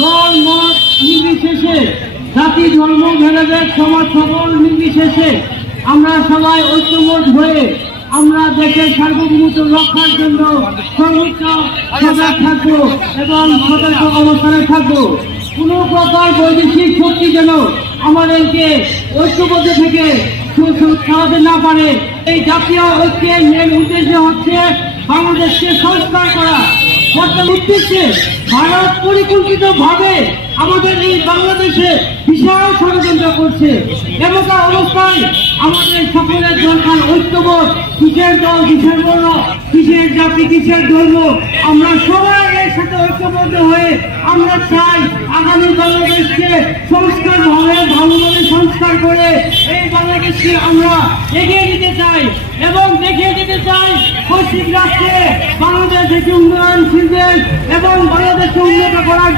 দল মত নির্বিশেষে, জাতি ধর্ম ভেদাভেদ সমাজ সকল নির্বিশেষে আমরা সবাই ঐক্যবদ্ধ হয়ে আমরা দেশের সার্বভৌমত্ব রক্ষার জন্য সর্বোচ্চ সজাগ থাকবো এবং সতর্ক অবস্থানে থাকবো। কোন প্রকার বৈদেশিক শক্তি যেন আমাদেরকে ঐক্যবদ্ধ থেকে ছাড়াতে না পারে। এই জাতীয় ঐক্যের মূল উদ্দেশ্য হচ্ছে বাংলাদেশকে সংস্কার করা। বর্তমান উদ্দেশ্যে ভারত পরিকল্পিত ভাবে আমাদের এই বাংলাদেশে বিশাল ষড়যন্ত্র করছে। এমন অবস্থায় আমাদের সকলের দরকার ঐক্যবোধ। কিসের দল, কিসের বর্ণ, কিসের জাতি, কিসের ধর্ম, আমরা সবাই এর সাথে ঐক্যবদ্ধ হয়ে আমরা চাই আগামী বাংলাদেশকে সংস্কার ভাবে ভালোভাবে সংস্কার করে এই বাংলাদেশকে আমরা এগিয়ে নিতে চাই এবং দেখিয়ে দিতে চাই পশ্চিম রাষ্ট্রে বাংলাদেশ একটি উন্নয়নশীল দেশ এবং বাংলাদেশকে উন্নত করার